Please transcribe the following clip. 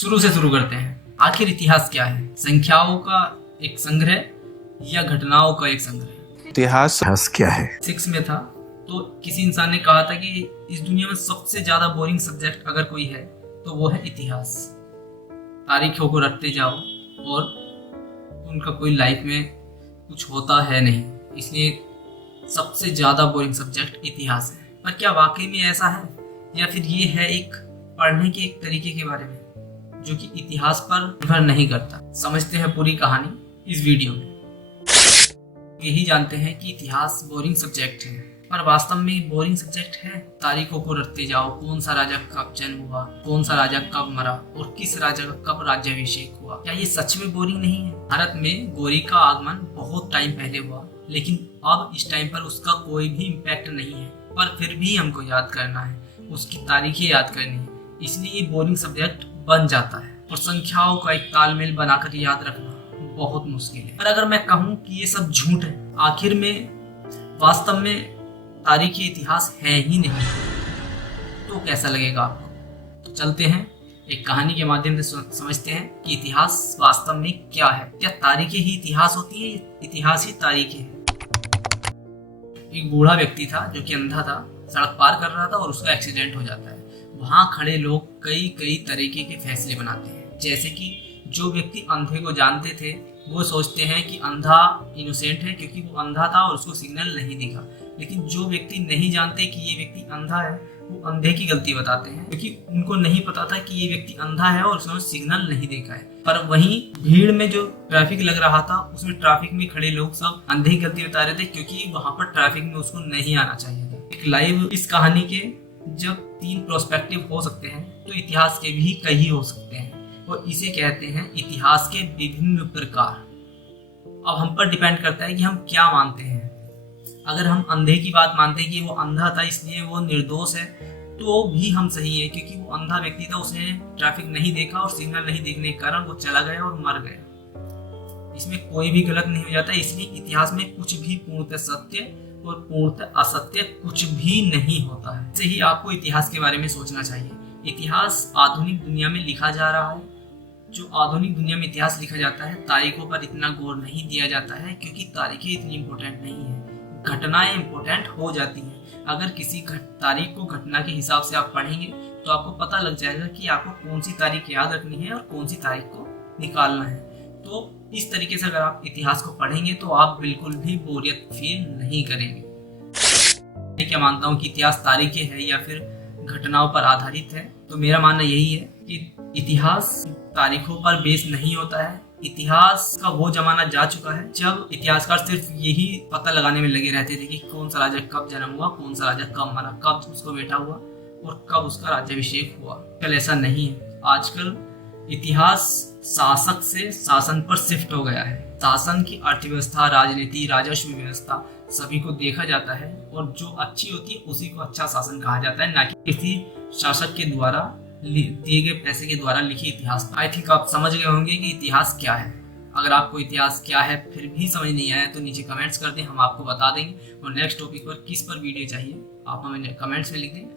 शुरू से शुरू करते हैं। आखिर इतिहास क्या है? संख्याओं का एक संग्रह या घटनाओं का एक संग्रह? इतिहास क्या है? 6 में था तो किसी इंसान ने कहा था कि इस दुनिया में सबसे ज्यादा बोरिंग सब्जेक्ट अगर कोई है तो वो है इतिहास। तारीखों को रटते जाओ और उनका कोई लाइफ में कुछ होता है नहीं, इसलिए सबसे ज्यादा बोरिंग सब्जेक्ट इतिहास है। पर क्या वाकई में ऐसा है, या फिर ये है एक पढ़ने के एक तरीके के बारे में जो कि इतिहास पर निर्भर नहीं करता? समझते हैं पूरी कहानी इस वीडियो में। यही जानते हैं कि इतिहास बोरिंग सब्जेक्ट है, पर वास्तव में बोरिंग सब्जेक्ट है। तारीखों को रटते जाओ, कौन सा राजा कब जन्म हुआ, कौन सा राजा कब मरा और किस राजा का कब राज्याभिषेक हुआ, क्या ये सच में बोरिंग नहीं है? भारत में गौरी का आगमन बहुत टाइम पहले हुआ, लेकिन अब इस टाइम पर उसका कोई भी इम्पैक्ट नहीं है, पर फिर भी हमको याद करना है, उसकी तारीखें याद करनी है, इसलिए ये बोरिंग सब्जेक्ट बन जाता है। और संख्याओं का एक तालमेल बनाकर याद रखना बहुत मुश्किल है। पर अगर मैं कहूँ कि ये सब झूठ है, आखिर में वास्तव में तारीखी इतिहास है ही नहीं, तो कैसा लगेगा आपको? तो चलते हैं एक कहानी के माध्यम से समझते हैं कि इतिहास वास्तव में क्या है। क्या तारीखें ही इतिहास होती है, इतिहास ही तारीखें हैं? एक बूढ़ा व्यक्ति था जो कि अंधा था, सड़क पार कर रहा था और उसका एक्सीडेंट हो जाता है। वहाँ खड़े लोग कई तरीके के फैसले बनाते हैं, जैसे कि जो व्यक्ति अंधे को जानते थे वो सोचते हैं कि अंधा इनोसेंट है क्योंकि वो अंधा था और उसको सिग्नल नहीं दिखा, लेकिन जो व्यक्ति नहीं जानते कि ये व्यक्ति अंधा है वो अंधे की गलती बताते हैं क्योंकि उनको नहीं पता था कि ये व्यक्ति अंधा है और उसने सिग्नल नहीं देखा है। पर वहीं भीड़ में जो ट्रैफिक लग रहा था उसमें ट्रैफिक में खड़े लोग सब अंधे की गलती बता रहे थे क्योंकि वहां पर ट्रैफिक में उसको नहीं आना चाहिए था। एक लाइव इस कहानी के जब 3 प्रोस्पेक्टिव हो सकते हैं तो इतिहास के भी कई हो सकते हैं, और इसे कहते हैं इतिहास के विभिन्न प्रकार। अब हम पर डिपेंड करता है कि हम क्या मानते हैं। अगर हम अंधे की बात मानते हैं कि वो अंधा था इसलिए वो निर्दोष है, तो भी हम सही है क्योंकि वो अंधा व्यक्ति था, उसने ट्रैफिक नहीं देखा और सिग्नल नहीं देखने के कारण वो चला गया और मर गया। इसमें कोई भी गलत नहीं हो जाता। इसलिए इतिहास में कुछ भी पूर्णतः सत्य और पूर्णतः असत्य कुछ भी नहीं होता है। ऐसे ही आपको इतिहास के बारे में सोचना चाहिए। इतिहास आधुनिक दुनिया में लिखा जा रहा है। जो आधुनिक दुनिया में इतिहास लिखा जाता है, तारीखों पर इतना गौर नहीं दिया जाता है क्योंकि तारीखें इतनी इम्पोर्टेंट नहीं है, घटनाएं इम्पोर्टेंट हो जाती हैं। अगर किसी तारीख को घटना के हिसाब से आप पढ़ेंगे तो आपको पता लग जाएगा कि आपको कौन सी तारीख याद रखनी है और कौन सी तारीख को निकालना है। तो इस तरीके से अगर आप इतिहास को पढ़ेंगे तो आप बिल्कुल भी बोरियत फील नहीं करेंगे। मैं क्या मानता हूँ कि इतिहास तारीखें है या फिर घटनाओं पर आधारित है, तो मेरा मानना यही है कि इतिहास तारीखों पर बेस नहीं होता है। इतिहास का वो जमाना जा चुका है जब इतिहासकार सिर्फ यही पता लगाने में लगे रहते थे कि कौन सा राजा कब जन्म हुआ, कौन सा राजा कब मरा, कब उसको बेटा हुआ और कब उसका राज्याभिषेक हुआ। कल ऐसा नहीं है। आजकल इतिहास शासक से शासन पर शिफ्ट हो गया है। शासन की अर्थव्यवस्था, राजनीति, राजस्व व्यवस्था सभी को देखा जाता है और जो अच्छी होती है उसी को अच्छा शासन कहा जाता है, ना कि किसी शासक के द्वारा दिए गए पैसे के द्वारा लिखी इतिहास। आई थिंक आप समझ गए होंगे कि इतिहास क्या है। अगर आपको इतिहास क्या है फिर भी समझ नहीं आया तो नीचे कमेंट्स कर दें, हम आपको बता देंगे। और नेक्स्ट टॉपिक पर किस पर वीडियो चाहिए आप हमें कमेंट्स में लिख दें,